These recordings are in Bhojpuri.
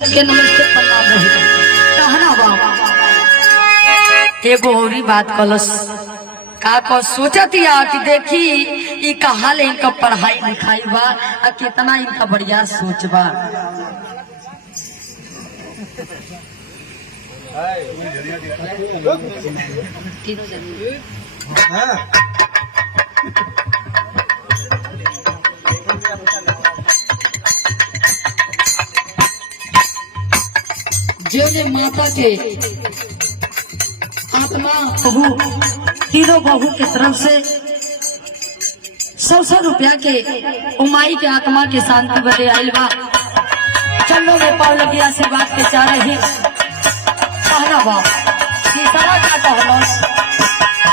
के नमस्ते प्रणाम रही कहना बाबा एगो औरी बात कलस का को सोचतिया कि देखी ई कहा ले इनका पढ़ाई लिखाई बा आ कितना इनका बढ़िया सोच बा। जो ने माता के आत्मा बहू तीनों बहू के तरफ से 100 रुपया के उमाई के आत्मा के शांति बदे आयल बा। चलो में पाव लगी आशीर्वाद के चाह रही कहना बा तीसरा का कहलो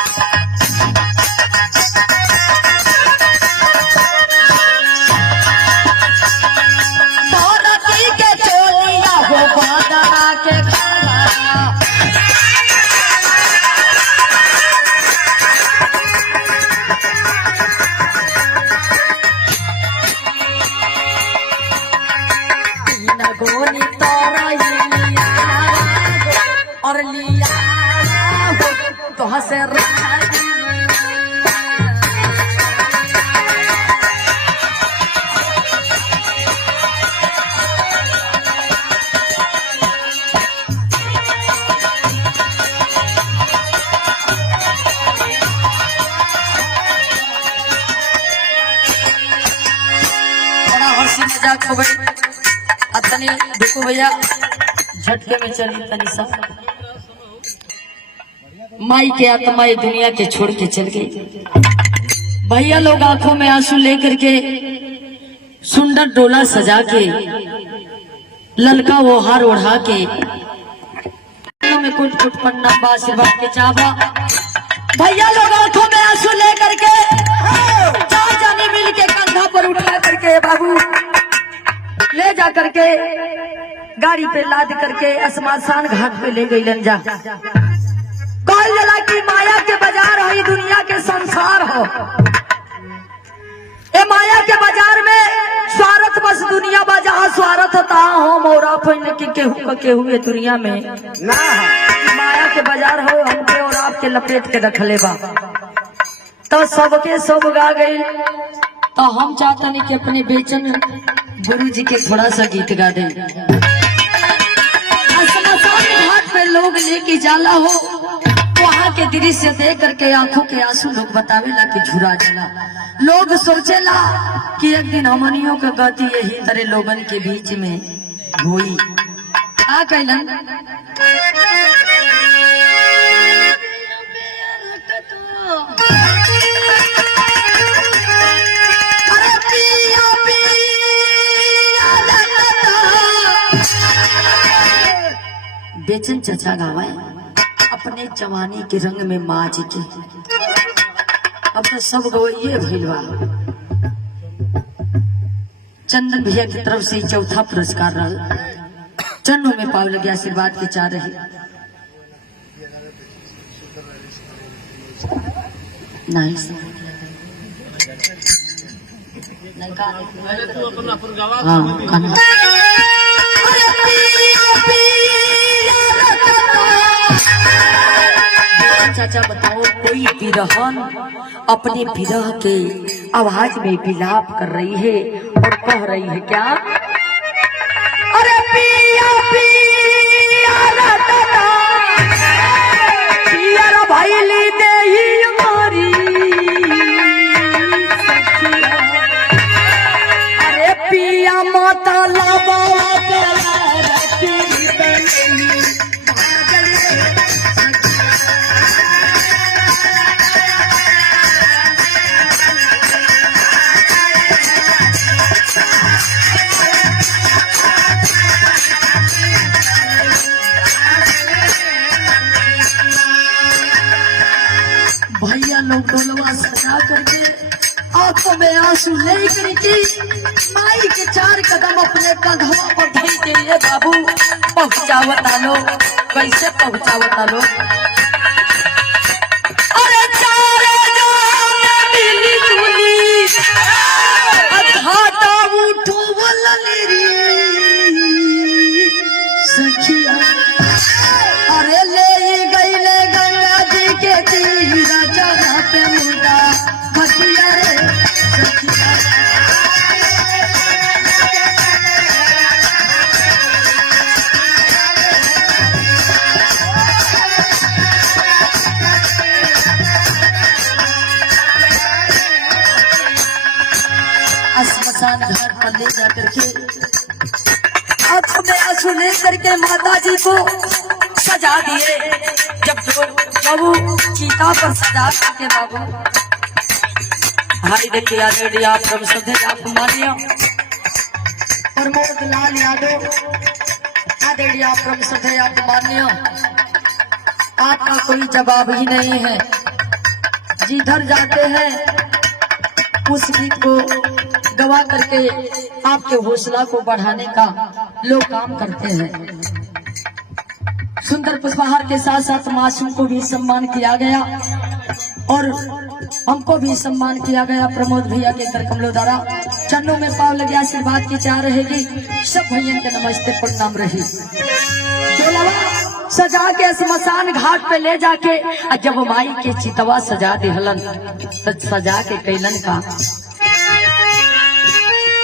और लिया तो हंसे बड़ा हंसी मजाक हो गई। अतनी देखो भैया झटके में चली तनी सा माई के आत्मा ये दुनिया के छोड़ के चल गई। भैया लोग आंखों में आंसू लेकर के सुंदर डोला सजा के ललका वो हार ओढ़ा के में कुट कुट पन्ना आशीर्वाद के चाबा। भैया लोग आंखों में आंसू लेकर के चार जाने मिल के कंधा पर उठा करके बाबू ले जा करके गाड़ी पे लाद करके शमशान घाट पे ले गई जा। कल जला की माया के बाजार हो, दुनिया के संसार हो। ए माया के बाजार में स्वार्थ बस दुनिया बाजा स्वार्थ ता हो मोरा फैन की केहू का केहू ये दुनिया में ना माया के बाजार हो हमके और आपके लपेट के रखले बा तो सबके सब गा गई। तो हम चाहते नहीं कि अपने बेचन गुरु जी के थोड़ा सा गीत गा दे। घाट पे लोग लेके जाला हो वहाँ के दृश्य देख करके आंखों के आंसू लोग बतावेला कि झुरा जाला। लोग सोचेला कि एक दिन हमनियों का गति यही तरह लोगन के बीच में हुई। आ कैलन बेचन चचा गावे अपने जवानी के रंग में माज के अब तो सब गवैये भइल बा। चंदन भैया की तरफ से चौथा पुरस्कार रहा चन्नों में पाव लगे आशीर्वाद के चाह रहे नाइस चाचा बताओ कोई बिरहन अपने विरह के आवाज में विलाप कर रही है और कह रही है क्या? अरे पिया पिया रटना पिया रे भैली देही हमारी अरे पिया माता लाबा भैया लोग डोलवा सजा करके आंखों में आंसू ले करके माई के 4 कदम अपने कंधवा पर धई के ये बाबू पहुंचावता लो। कैसे पहुंचावता लो? अरे चारे जान मिली जुली घाटा उठो वलनेरी जाकर के आंखों में आंसू ले करके माता जी को सजा दिए। जब वो चीता पर सजा करके बाबू भाई देखिए आदरणीय आप श्रद्धे आप मानिए प्रमोद लाल यादव आदरणीय आप श्रद्धे आप मानिए आपका कोई जवाब ही नहीं है। जिधर जाते हैं उस गीत को गवा करके आपके हौसला को बढ़ाने का लोग काम करते हैं। सुंदर पुष्पहार के साथ साथ मासूम को भी सम्मान किया गया और हमको भी सम्मान किया गया। प्रमोद भैया के कर कमलों द्वारा चरणों में पाव लगे आशीर्वाद की चाह रहेगी। सब भैया के नमस्ते प्रणाम रही। सजा के स्मशान घाट पे ले जाके जब माई के चितवा सजा दिहलन तो सजा के कैलन का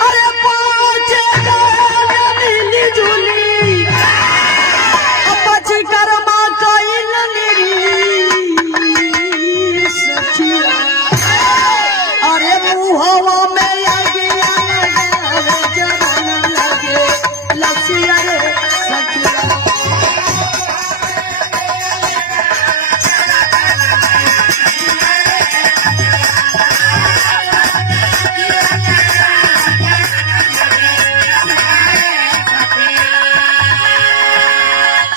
अरे अरे मुहवा में लगे लसिया रे सखिया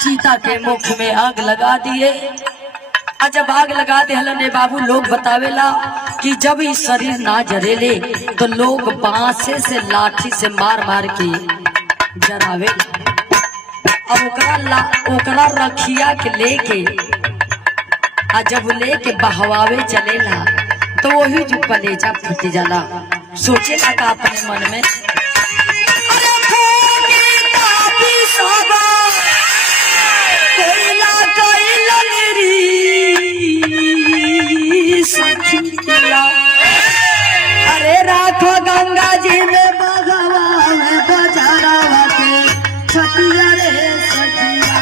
सीता के मुख में आग लगा दिए। जब आग लगा दे हलन बाबू लोग बतावेला कि जब ये शरीर ना जरेले तो लोग बांसे से लाठी से मार मार के जरावे। अब ओकरा रखिया के लेके जब लेके बहवावे चलेला तो वही जो कलेजा फट जाला। सोचेला का अपने मन में अरे राखो गंगा जी में बगवा में बजारा के छतिया रे सखिया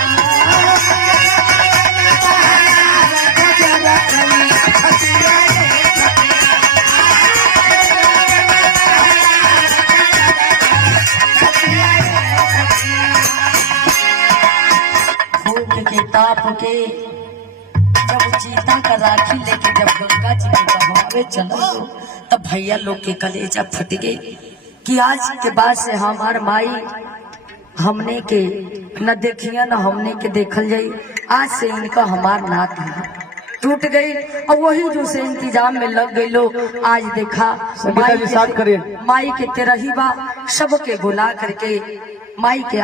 भूख के ताप के जब चीता का राखी लेके जब गंगा जी में बहावे चलो तब भैया लोग के कलेजा फट गए कि आज के बाद से हमार माई हमने के न देखिया न हमने के देखल जाई। आज से इनका हमार नात टूट गई और वही जो से इंतजाम में लग गई लो। आज देखा माई के तेरही बा सबके बुला करके माई के